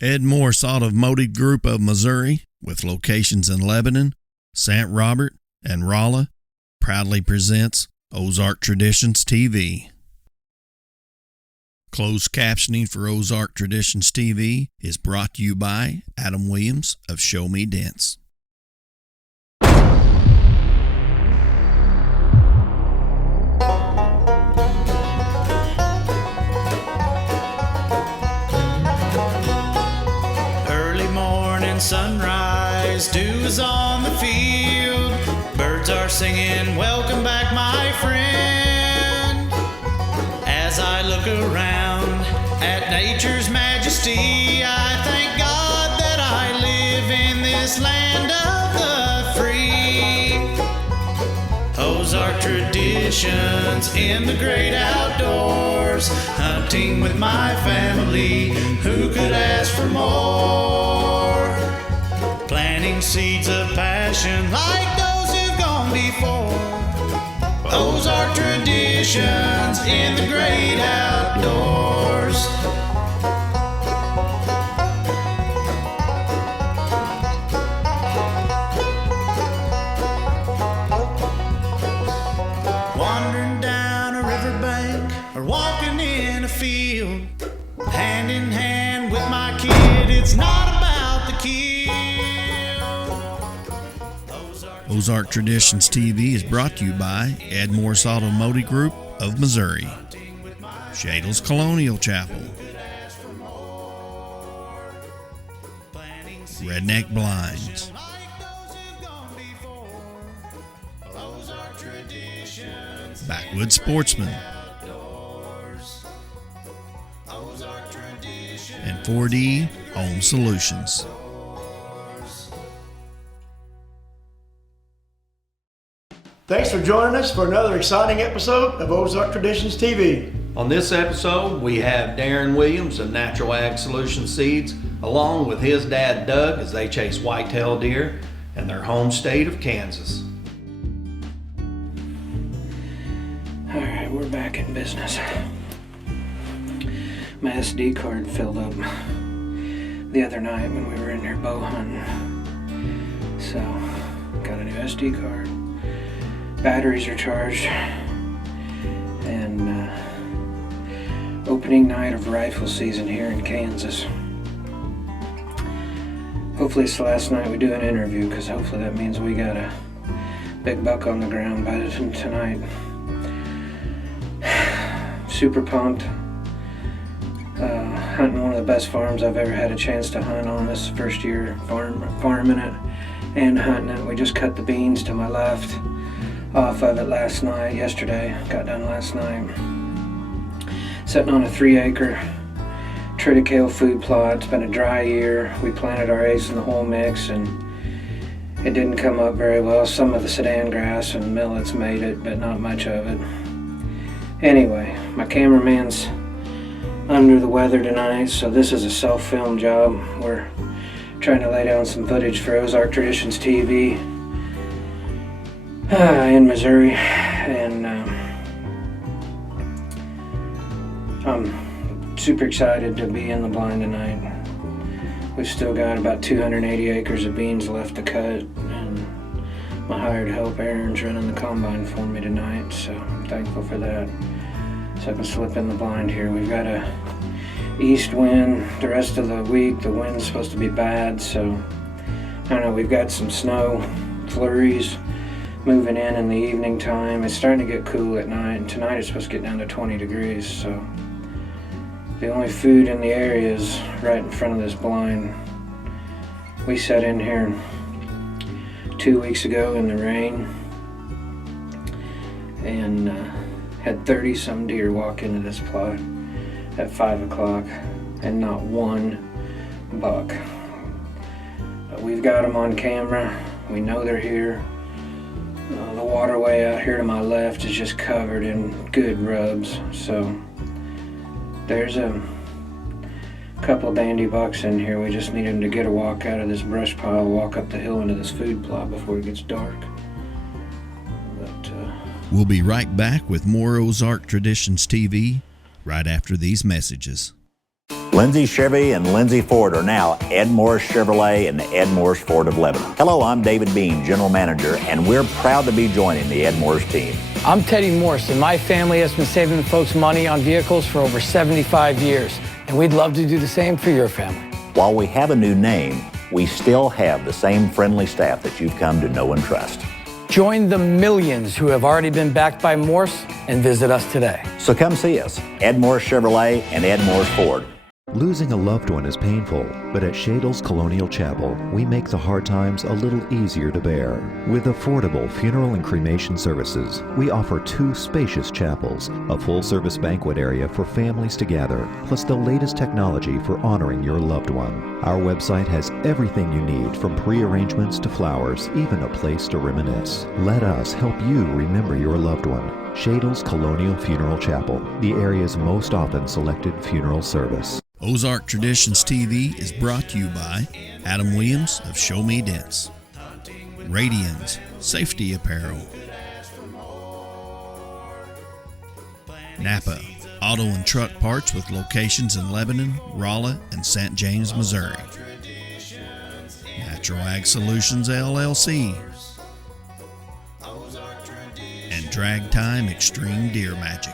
Ed Morse Automotive Group of Missouri, with locations in Lebanon, St. Robert, and Rolla, proudly presents Ozark Traditions TV. Closed captioning for Ozark Traditions TV is brought to you by Darin Williams of Show Me Dents. Sunrise, dew is on the field, birds are singing, welcome back my friend. As I look around at nature's majesty, I thank God that I live in this land of the free. Ozark traditions in the great outdoors, hunting with my family, who could ask for more? Planting seeds of passion like those who've gone before. Ozark traditions in the great outdoors. Wandering down a riverbank or walking in a field, hand in hand with my kid, it's not about the kid. Ozark Traditions TV is brought to you by Ed Morse Automotive Group of Missouri, Shadle's Colonial Chapel, Redneck Blind, Backwoods Sportsman, and 4D Home Solutions. Thanks for joining us for another exciting episode of Ozark Traditions TV. On this episode, we have Darin Williams of Natural Ag Solution Seeds, along with his dad Doug, as they chase whitetail deer in their home state of Kansas. All right, we're back in business. My SD card filled up the other night when we were in there bow hunting. So, got a new SD card. Batteries are charged, and opening night of rifle season here in Kansas. Hopefully it's the last night we do an interview, because hopefully that means we got a big buck on the ground by tonight. Super pumped. Hunting one of the best farms I've ever had a chance to hunt on this first year farming it and hunting it. We just cut the beans to my left off of it yesterday, got done last night. Sitting on a 3-acre triticale food plot. It's been a dry year. We planted our ace in the whole mix and it didn't come up very well. Some of the sedan grass and millets made it, but not much of it. Anyway, my cameraman's under the weather tonight, so this is a self-film job. We're trying to lay down some footage for Ozark Traditions TV in Missouri, and I'm super excited to be in the blind tonight. We've still got about 280 acres of beans left to cut, and my hired help Aaron's running the combine for me tonight, so I'm thankful for that. So I can slip in the blind here. We've got a east wind the rest of the week. The wind's supposed to be bad, so I don't know, we've got some snow flurries moving in the evening time. It's starting to get cool at night, and tonight it's supposed to get down to 20 degrees, so the only food in the area is right in front of this blind. We sat in here 2 weeks ago in the rain and had 30-some deer walk into this plot at 5 o'clock and not one buck. But we've got them on camera. We know they're here. The waterway out here to my left is just covered in good rubs, so there's a couple of bandy bucks in here. We just need them to get a walk out of this brush pile, walk up the hill into this food plot before it gets dark. But we'll be right back with more Ozark Traditions TV right after these messages. Lindsay Chevy and Lindsay Ford are now Ed Morris Chevrolet and Ed Morris Ford of Lebanon. Hello, I'm David Bean, General Manager, and we're proud to be joining the Ed Morris team. I'm Teddy Morris, and my family has been saving the folks money on vehicles for over 75 years, and we'd love to do the same for your family. While we have a new name, we still have the same friendly staff that you've come to know and trust. Join the millions who have already been backed by Morse and visit us today. So come see us, Ed Morris Chevrolet and Ed Morris Ford. Losing a loved one is painful, but at Shadle's Colonial Chapel, we make the hard times a little easier to bear. With affordable funeral and cremation services, we offer 2 spacious chapels, a full-service banquet area for families to gather, plus the latest technology for honoring your loved one. Our website has everything you need, from pre-arrangements to flowers, even a place to reminisce. Let us help you remember your loved one. Shadle's Colonial Funeral Chapel, the area's most often selected funeral service. Ozark Traditions TV is brought to you by Darin Williams of Show Me Dents, Radians Safety Apparel, Napa Auto and Truck Parts with locations in Lebanon, Rolla, and St. James, Missouri, Natural Ag Solutions LLC, and Drag Time Extreme Deer Magic.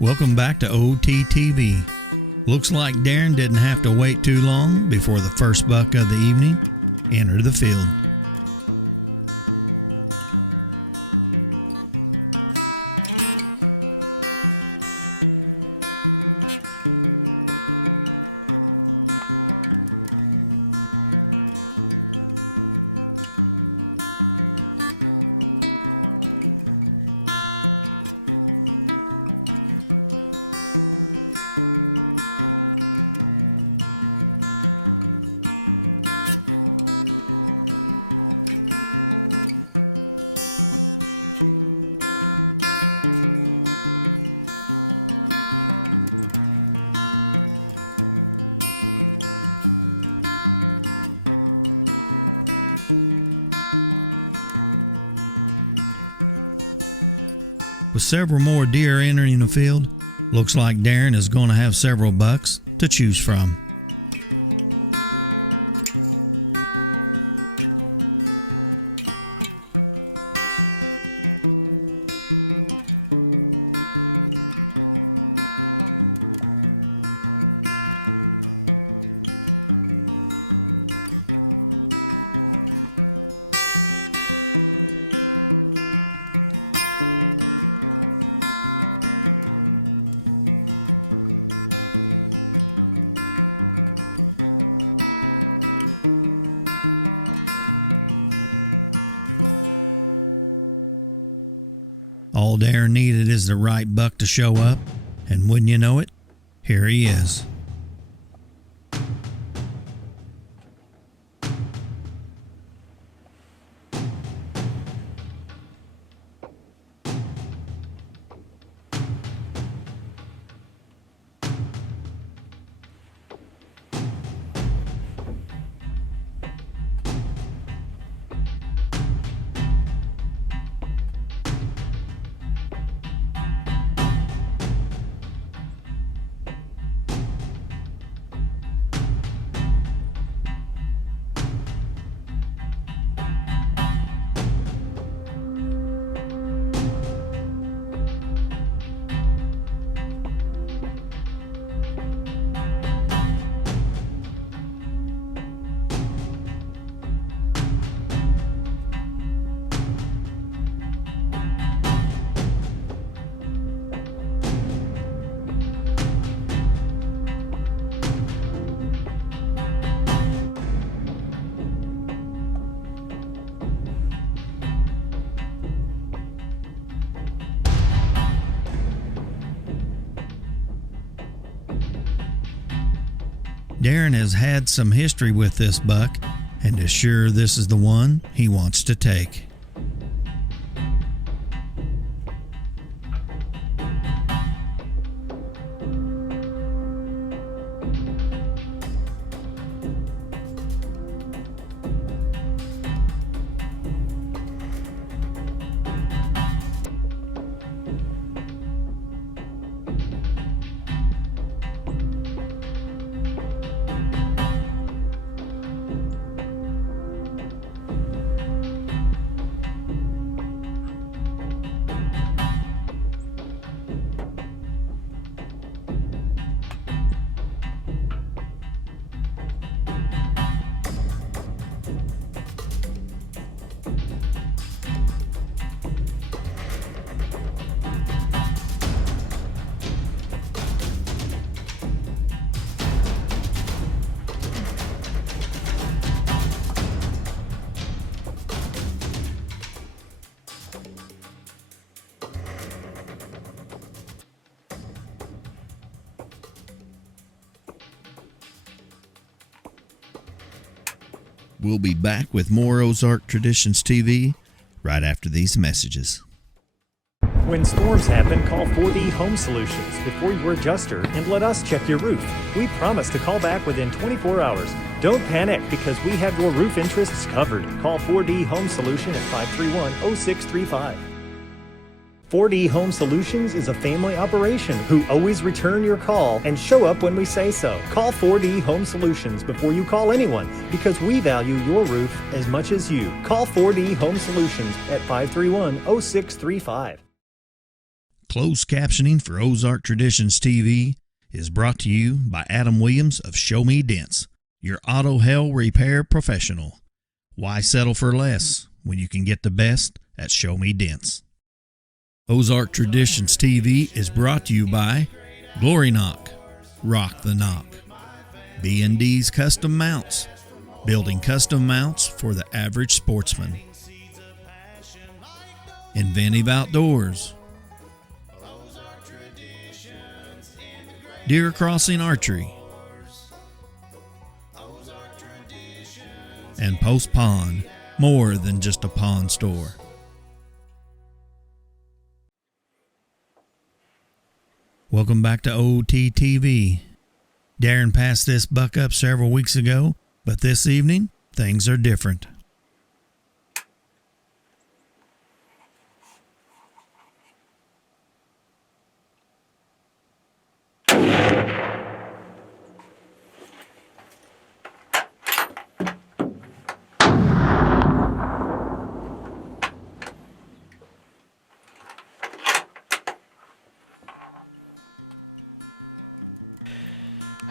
Welcome back to OTTV. Looks like Darin didn't have to wait too long before the first buck of the evening entered the field. With several more deer entering the field, looks like Darin is going to have several bucks to choose from. All Darin needed is the right buck to show up, and wouldn't you know it, here he is. Darin has had some history with this buck and is sure this is the one he wants to take. We'll be back with more Ozark Traditions TV right after these messages. When storms happen, call 4D Home Solutions before your adjuster and let us check your roof. We promise to call back within 24 hours. Don't panic because we have your roof interests covered. Call 4D Home Solution at 531-0635. 4D Home Solutions is a family operation who always return your call and show up when we say so. Call 4D Home Solutions before you call anyone because we value your roof as much as you. Call 4D Home Solutions at 531-0635. Closed captioning for Ozark Traditions TV is brought to you by Adam Williams of Show Me Dents, your auto hell repair professional. Why settle for less when you can get the best at Show Me Dents? Ozark Traditions TV is brought to you by Glory Knock, Rock the Knock, B&D's Custom Mounts, building custom mounts for the average sportsman, Inventive Outdoors, Deer Crossing Archery, and Post Pond, more than just a pond store. Welcome back to OTTV. Darin passed this buck up several weeks ago, but this evening, things are different.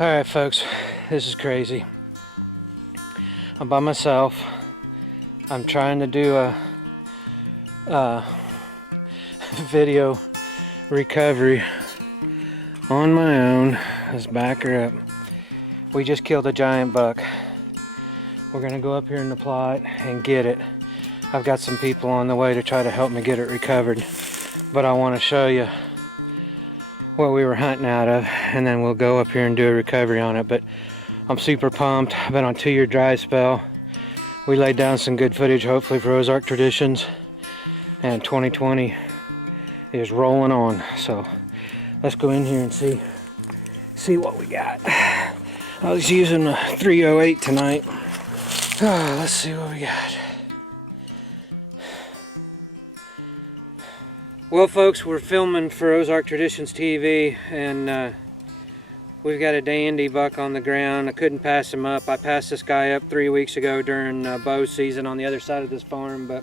Alright folks, this is crazy. I'm by myself. I'm trying to do a video recovery on my own. Let's back her up. We just killed a giant buck. We're gonna go up here in the plot and get it. I've got some people on the way to try to help me get it recovered, but I want to show you what we were hunting out of, and then we'll go up here and do a recovery on it. But I'm super pumped. I've been on a 2-year dry spell. We laid down some good footage, hopefully, for Ozark Traditions, and 2020 is rolling on. So let's go in here and see what we got. I was using a 308 tonight. Let's see what we got. Well folks, we're filming for Ozark Traditions TV, and we've got a dandy buck on the ground. I couldn't pass him up. I passed this guy up 3 weeks ago during bow season on the other side of this farm, but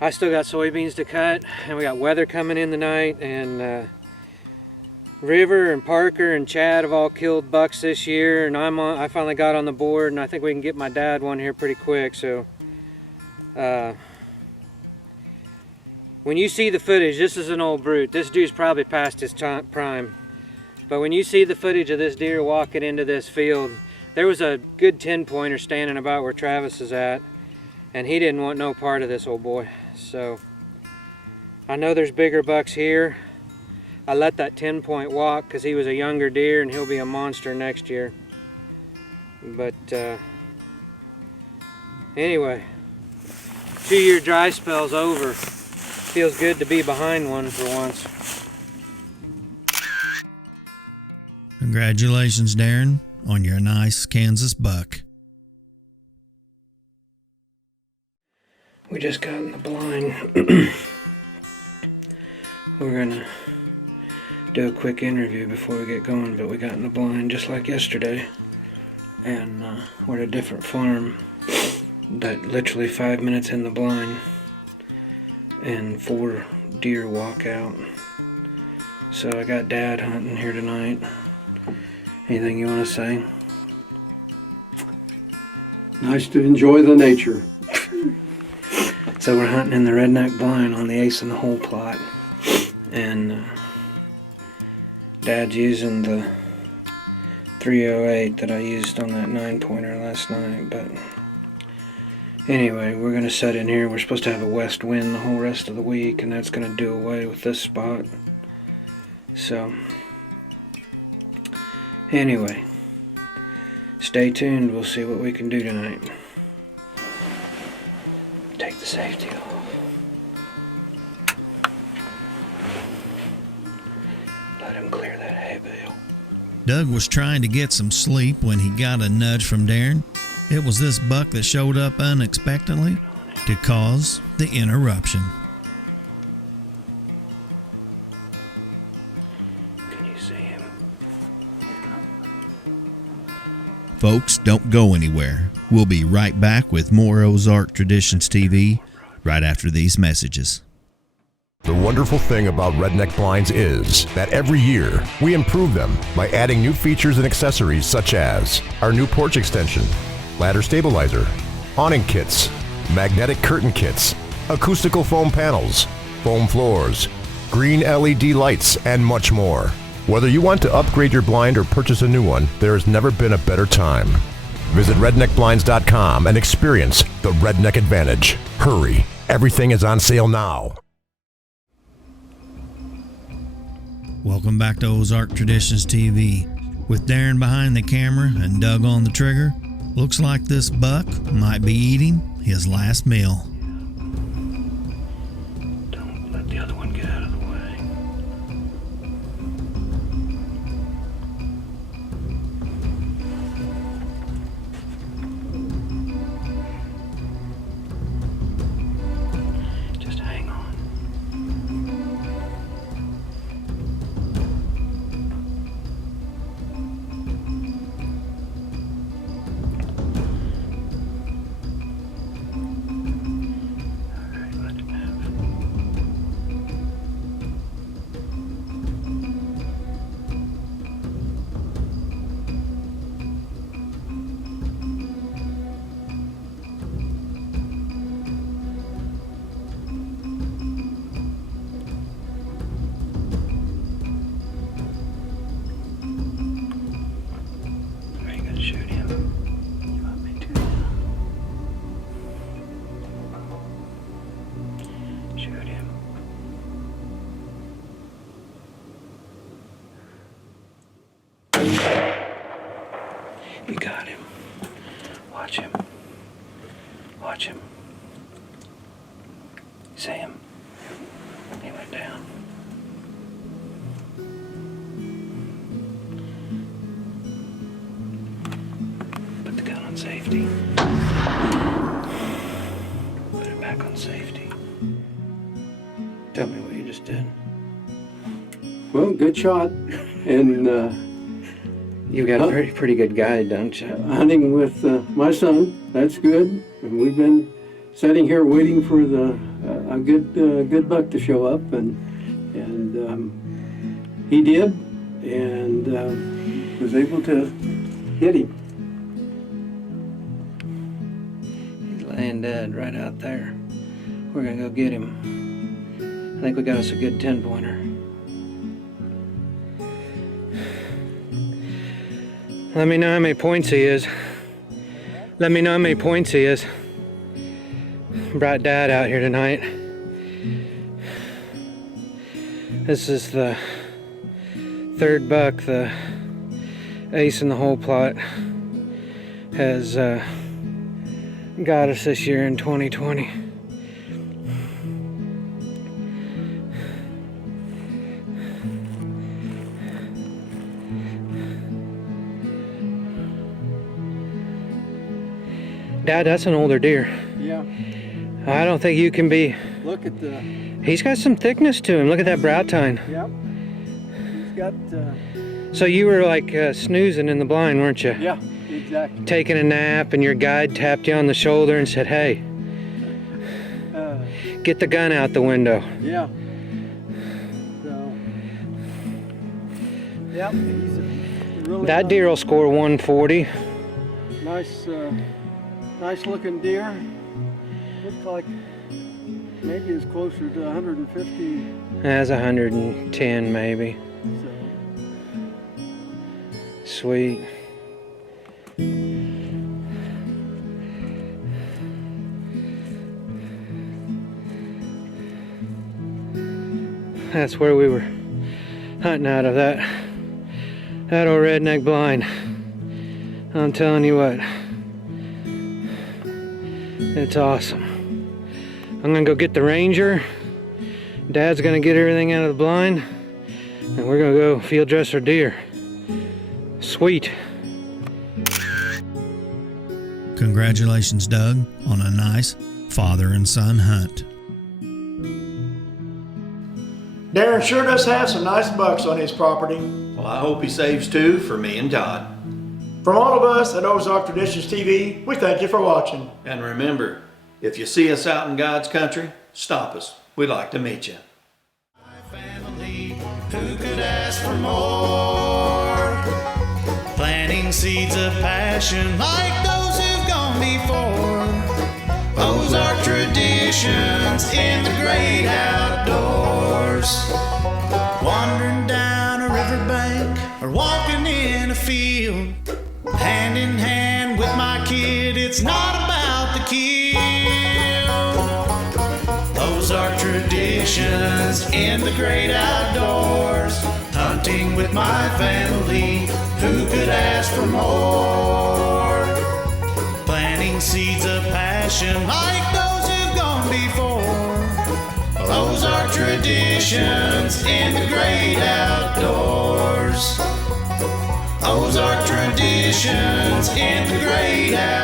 I still got soybeans to cut, and we got weather coming in tonight, and River and Parker and Chad have all killed bucks this year, and I finally got on the board, and I think we can get my dad one here pretty quick. So when you see the footage, this is an old brute. This dude's probably past his prime. But when you see the footage of this deer walking into this field, there was a good 10-pointer standing about where Travis is at, and he didn't want no part of this old boy. So I know there's bigger bucks here. I let that 10-point walk because he was a younger deer, and he'll be a monster next year. But anyway, 2-year dry spell's over. Feels good to be behind one for once. Congratulations, Darin, on your nice Kansas buck. We just got in the blind. We're gonna do a quick interview before we get going, but we got in the blind just like yesterday. And we're at a different farm that literally 5 minutes in the blind, and 4 deer walk out. So I got Dad hunting here tonight. Anything you want to say? Nice to enjoy the nature. So we're hunting in the Redneck Blind on the Ace in the Hole plot, and Dad's using the 308 that I used on that 9-pointer last night. But anyway, we're gonna set in here. We're supposed to have a west wind the whole rest of the week, and that's gonna do away with this spot. So anyway, Stay tuned, we'll see what we can do tonight. Take the safety off. Let him clear that hay bale. Doug was trying to get some sleep when he got a nudge from Darin. It was this buck that showed up unexpectedly to cause the interruption. Can you see him? Folks, don't go anywhere. We'll be right back with more Ozark Traditions TV right after these messages. The wonderful thing about Redneck Blinds is that every year we improve them by adding new features and accessories such as our new porch extension, ladder stabilizer, awning kits, magnetic curtain kits, acoustical foam panels, foam floors, green LED lights, and much more. Whether you want to upgrade your blind or purchase a new one, there has never been a better time. Visit redneckblinds.com and experience the Redneck Advantage. Hurry, everything is on sale now. Welcome back to Ozark Traditions TV. With Darin behind the camera and Doug on the trigger, looks like this buck might be eating his last meal. Don't let the other one get out of the way. Just hang on. You got him. Watch him. Watch him. See him? He went down. Put the gun on safety. Put it back on safety. Tell me what you just did. Well, good shot. And You've got a pretty good guide, don't you? hunting with my son, that's good. And we've been sitting here waiting for a good buck to show up, and he did, and was able to hit him. He's laying dead right out there. We're gonna go get him. I think we got us a good 10-pointer. Let me know how many points he is. Let me know how many points he is. Brought Dad out here tonight. This is the third buck. The ace in the whole plot has got us this year in 2020. Dad, that's an older deer. Yeah. I don't think you can be. Look at the. He's got some thickness to him. Look at that brow tine. Yep. He's got. So you were like snoozing in the blind, weren't you? Yeah, exactly. Taking a nap, and your guide tapped you on the shoulder and said, "Hey, get the gun out the window." Yeah. So. Yep. He's a really That deer will score 140. Nice looking deer. Looks like maybe it's closer to 150. That's 110 maybe. Sweet. That's where we were hunting out of that old Redneck Blind I'm telling you what, it's awesome. I'm gonna go get the Ranger. Dad's gonna get everything out of the blind, and we're gonna go field dress our deer. Sweet. Congratulations, Doug, on a nice father and son hunt. Darin sure does have some nice bucks on his property. Well, I hope he saves 2 for me and Todd. From all of us at Ozark Traditions TV, we thank you for watching. And remember, if you see us out in God's country, stop us. We'd like to meet you. Family, who could ask for more? Planting seeds of passion like those who've gone before. Ozark Traditions in the great outdoors. Wandering down a riverbank or walking in a field. Hand in hand with my kid, it's not about the kill. Ozark Traditions in the great outdoors. Hunting with my family, who could ask for more? Planting seeds of passion like those who've gone before. Ozark Traditions in the great outdoors. Ozark Traditions in the great outdoors.